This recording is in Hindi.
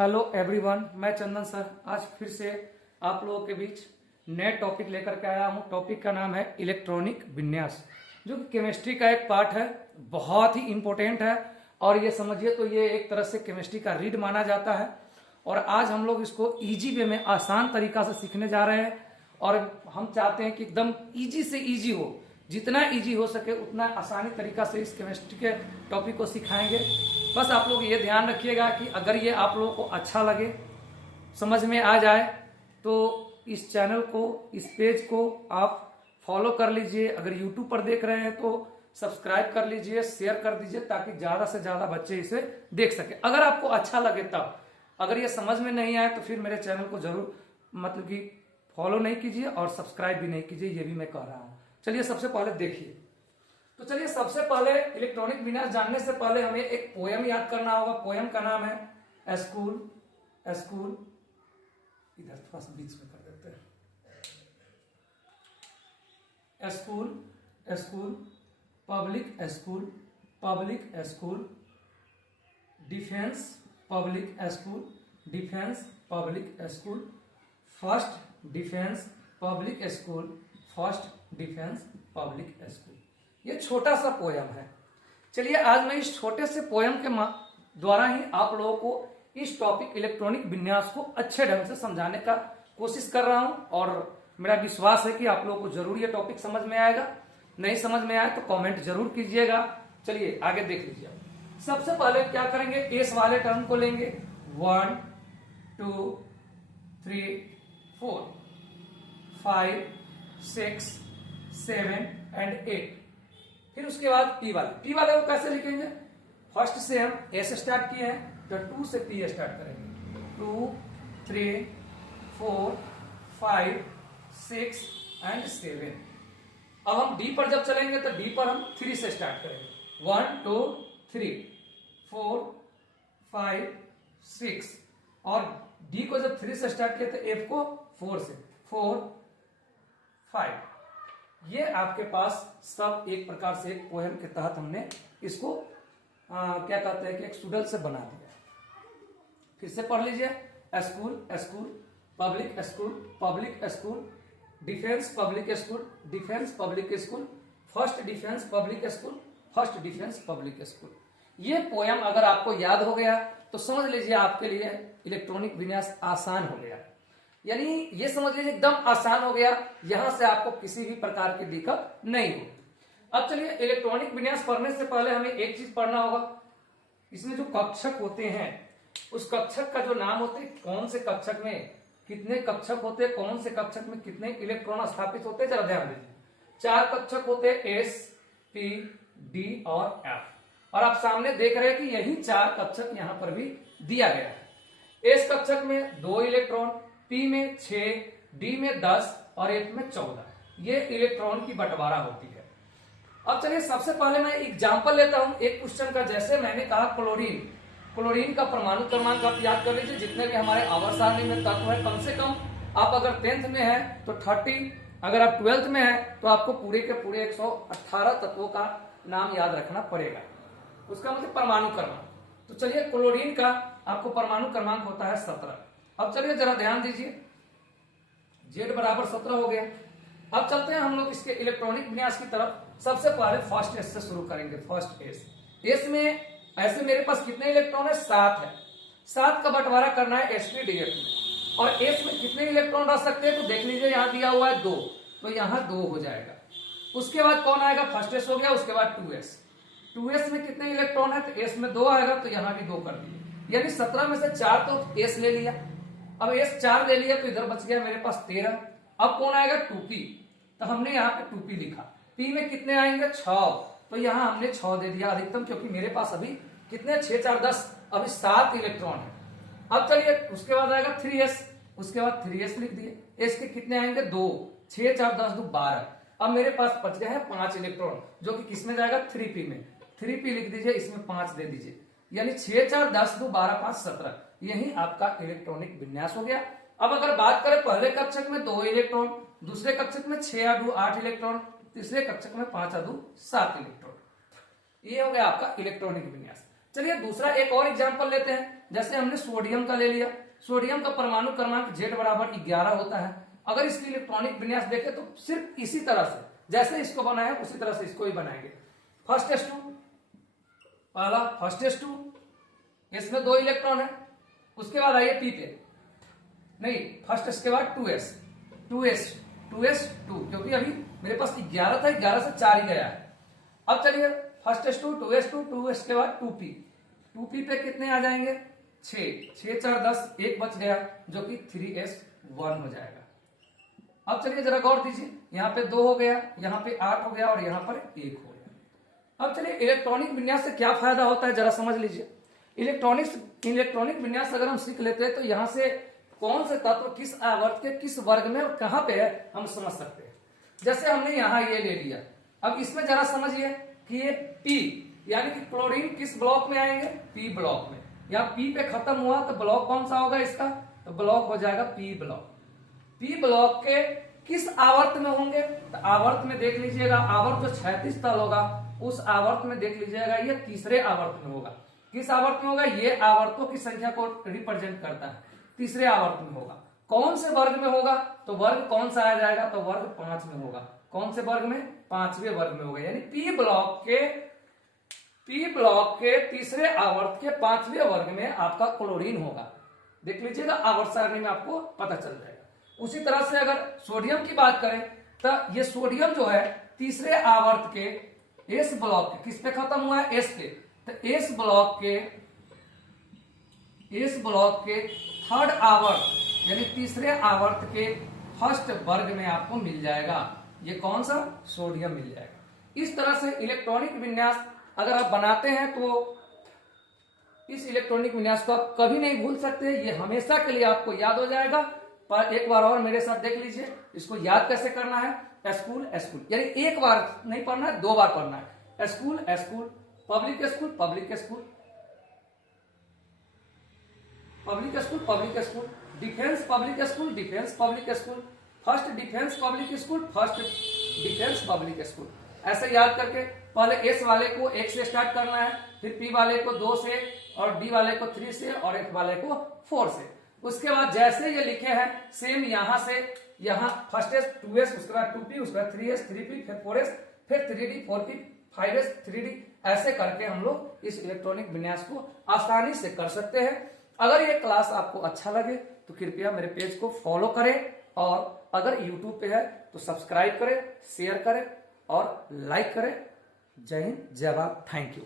हेलो एवरीवन, मैं चंदन सर आज फिर से आप लोगों के बीच नए टॉपिक लेकर के आया हूं। टॉपिक का नाम है इलेक्ट्रॉनिक विन्यास, जो कि केमिस्ट्री का एक पार्ट है, बहुत ही इंपॉर्टेंट है। और ये समझिए तो ये एक तरह से केमिस्ट्री का रीड माना जाता है। और आज हम लोग इसको इजी वे में आसान तरीका से सीखने जा रहे हैं। और हम चाहते हैं कि एकदम इजी से इजी हो, जितना इजी हो सके उतना आसानी तरीका से इस केमिस्ट्री के टॉपिक को सिखाएंगे। बस आप लोग ये ध्यान रखिएगा कि अगर ये आप लोगों को अच्छा लगे, समझ में आ जाए, तो इस चैनल को, इस पेज को आप फॉलो कर लीजिए। अगर यूट्यूब पर देख रहे हैं तो सब्सक्राइब कर लीजिए, शेयर कर दीजिए, ताकि ज़्यादा से ज़्यादा बच्चे इसे देख सके। अगर आपको अच्छा लगे तब, अगर ये समझ में नहीं आए तो फिर मेरे चैनल को जरूर मतलब कि फॉलो नहीं कीजिए और सब्सक्राइब भी नहीं कीजिए, ये भी मैं कह रहा हूँ। चलिए सबसे पहले देखिए, तो चलिए सबसे पहले इलेक्ट्रॉनिक विन्यास जानने से पहले हमें एक पोयम याद करना होगा। पोयम का नाम है स्कूल। स्कूल इधर थोड़ा सा बीच में कर देते हैं। School school public school, public school defence, public school defence, public school first defence, public school first defence, public school. ये छोटा सा पोयम है। चलिए आज मैं इस छोटे से पोयम के द्वारा ही आप लोगों को इस टॉपिक इलेक्ट्रॉनिक विन्यास को अच्छे ढंग से समझाने का कोशिश कर रहा हूं। और मेरा विश्वास है कि आप लोगों को जरूर ये टॉपिक समझ में आएगा। नहीं समझ में आए तो कमेंट जरूर कीजिएगा। चलिए आगे देख लीजिए। सबसे पहले क्या करेंगे, एस वाले टर्म को लेंगे। 1 2 3 4 5 6 7 एंड 8। फिर उसके बाद पी वाले को कैसे लिखेंगे, फर्स्ट से हम एस स्टार्ट किए हैं तो 2 से पी स्टार्ट करेंगे। 2 3 4 5 6 एंड 7। अब हम डी पर जब चलेंगे तो डी पर हम 3 से स्टार्ट करेंगे। 1 2 3 4 5 6। और डी को जब 3 से स्टार्ट किया तो एफ को 4 से, 4 5। ये आपके पास सब एक प्रकार से एक पोएम के तहत हमने इसको क्या कहते हैं कि एक सुडल से बना दिया। फिर से पढ़ लीजिए। School school public school, public school defence, public school defence, public school first defence, public school first defence, public school. ये पोयम अगर आपको याद हो गया तो समझ लीजिए आपके लिए इलेक्ट्रॉनिक विन्यास आसान हो गया। यानी ये समझ लीजिए एकदम आसान हो गया, यहां से आपको किसी भी प्रकार की दिक्कत नहीं हो। अब चलिए इलेक्ट्रॉनिक विन्यास पढ़ने से पहले हमें एक चीज पढ़ना होगा। इसमें जो कक्षक होते हैं, उस कक्षक का जो नाम होते हैं, कौन से कक्षक में कितने कक्षक होते हैं, कौन से कक्षक में कितने इलेक्ट्रॉन स्थापित होते हैं, जरा ध्यान दीजिए। 4 कक्षक होते हैं, एस पी डी और एफ। और आप सामने देख रहे हैं कि यही 4 कक्षक यहां पर भी दिया गया है। एस कक्षक में 2 इलेक्ट्रॉन, पी में 6, डी में 10 और एफ में 14। ये इलेक्ट्रॉन की बंटवारा होती है। अब चलिए सबसे पहले मैं एग्जांपल लेता हूं एक क्वेश्चन का। जैसे मैंने कहा क्लोरीन, क्लोरीन का परमाणु क्रमांक आप याद कर लीजिए। जितने भी हमारे आवर्त सारणी में तत्व है, कम से कम आप अगर 10th में है तो 30, अगर आप 12th में है तो आपको पूरे के पूरे 118 तत्वों का नाम याद रखना पड़ेगा। उसका मतलब परमाणु क्रमांक। तो चलिए क्लोरीन का आपको परमाणु क्रमांक होता है 17। अब चलिए जरा ध्यान दीजिए, Z बराबर 17 हो गया। अब चलते हैं हम लोग इसके इलेक्ट्रॉनिक विन्यास की तरफ। सबसे पहले फर्स्ट एस से शुरू करेंगे। फर्स्ट एस, एस में ऐसे मेरे पास कितने इलेक्ट्रॉन है, 7 है। 7 का बंटवारा करना है sp-df में। और एस में कितने इलेक्ट्रॉन रह सकते हैं तो देख लीजिए, यहां दिया हुआ है 2, तो यहां 2 हो जाएगा। उसके बाद कौन आएगा, फर्स्ट एस हो गया। उसके बाद 2s, 2s में कितने इलेक्ट्रॉन है तो एस में 2 आएगा, तो यहां भी 2 कर दिए। यानी 17 में से 4 तो एस ले लिया। अब एस 4 ले लिया तो इधर बच गया मेरे पास 13। अब कौन आएगा, 2p, तो हमने यहाँ पे 2p लिखा। p में कितने आएंगे, 6, तो यहाँ हमने 6 दे दिया अधिकतम, क्योंकि मेरे पास अभी कितने 6 4 10, अभी 7 इलेक्ट्रॉन है। अब चलिए उसके बाद आएगा 3s, उसके बाद 3s लिख दिए। s के कितने आएंगे, 2, 6 4 10 2 12। अब मेरे पास बच गए हैं 5 इलेक्ट्रॉन, जो कि किसमें जाएगा, 3p में। 3p लिख दीजिए, इसमें 5 दे दीजिए। यानी 6 4 10 2 12 5 17। यही आपका इलेक्ट्रॉनिक विन्यास हो गया। अब अगर बात करें पहले कक्षक में 2 इलेक्ट्रॉन, दूसरे कक्षक में 6 या 2 8 इलेक्ट्रॉन, तीसरे कक्षक में 5 या 2 7 इलेक्ट्रॉन। ये हो गया आपका इलेक्ट्रॉनिक विन्यास। चलिए दूसरा एक और एग्जांपल लेते हैं। जैसे हमने सोडियम का ले लिया, सोडियम का परमाणु क्रमांक Z बराबर 11 होता है। अगर इसकी इलेक्ट्रॉनिक विन्यास देखें तो सिर्फ इसी तरह से जैसे इसको बनाया उसी तरह से इसको भी बनाएंगे। फर्स्ट S2, पहला फर्स्ट S2, इसमें 2 इलेक्ट्रॉन है। उसके बाद आइए P पे, नहीं फर्स्ट इसके बाद 2s, क्योंकि अभी मेरे पास 11 था, 11 से 4 ही गया है। अब चलिए फर्स्ट S2, 2s के बाद 2p पे कितने आ जाएंगे 6 4 10, 1 बच गया जो कि 3s1 हो जाएगा। अब चलिए जरा गौर दीजिए, यहाँ पे 2 हो गया, यहाँ पे 8 हो गया और यहाँ पर 1 हो गया। अब चलिए इलेक्ट्रॉनिक विन्यास से क्या फायदा होता है जरा समझ लीजिए। इलेक्ट्रॉनिक विन्यास अगर हम सीख लेते हैं तो यहाँ से कौन से तत्व किस आवर्त के किस वर्ग में और कहां पे है हम समझ सकते हैं। जैसे हमने यहाँ ये ले लिया, अब इसमें जरा समझिए कि ये P यानी कि क्लोरीन किस ब्लॉक में आएंगे, P ब्लॉक में। या P पे खत्म हुआ तो ब्लॉक कौन सा होगा इसका, तो ब्लॉक हो जाएगा P ब्लॉक। P ब्लॉक के किस आवर्त में होंगे, तो आवर्त में देख लीजिएगा, आवर्त जो 36 तल होगा उस आवर्त में देख लीजिएगा ये तीसरे आवर्त में होगा। किस आवर्त में होगा, ये आवर्तों की संख्या को रिप्रेजेंट करता है, तीसरे आवर्त में होगा। कौन से वर्ग में होगा, तो वर्ग कौन सा आ जाएगा, तो वर्ग 5 में होगा। कौन से वर्ग में, 5वें वर्ग में होगा। यानी P ब्लॉक के तीसरे आवर्त के 5वें वर्ग में आपका क्लोरीन होगा। देख लीजिएगा आवर्त सारणी में आपको पता चल जाएगा। उसी तरह से अगर सोडियम की बात करें तो ये सोडियम जो है तीसरे आवर्त के S ब्लॉक के, किस पे खत्म हुआ है, S पे, तो S ब्लॉक के थर्ड आवर्त यानी तीसरे आवर्त के फर्स्ट वर्ग में आपको मिल जाएगा। ये कौन सा, सोडियम मिल जाएगा। इस तरह से इलेक्ट्रॉनिक विन्यास अगर आप बनाते हैं तो इस इलेक्ट्रॉनिक विन्यास को आप कभी नहीं भूल सकते, ये हमेशा के लिए आपको याद हो जाएगा। पर एक बार और मेरे साथ देख लीजिए, इसको याद कैसे करना है। स्कूल यानी एक बार नहीं पढ़ना है, 2 बार पढ़ना है। School, public school, defence public school, first defence public school. ऐसे याद करके पहले एस वाले को 1 से स्टार्ट करना है, फिर पी वाले को 2 से, और डी वाले को 3 से, और एफ वाले को 4 से। उसके बाद जैसे ये लिखे हैं सेम यहां से यहां फर्स्ट एस 2s, उसके बाद 2p, उसके बाद 3s 3p, फिर 4s, फिर 3d 4p, 5s 3d, ऐसे करके हम लोग इस इलेक्ट्रॉनिक विन्यास को आसानी से कर सकते हैं। अगर ये क्लास आपको अच्छा लगे तो कृपया मेरे पेज को फॉलो करें, और अगर YouTube पे है तो सब्सक्राइब करें, शेयर करें और लाइक करें। जय हिंद, जय भारत, थैंक यू।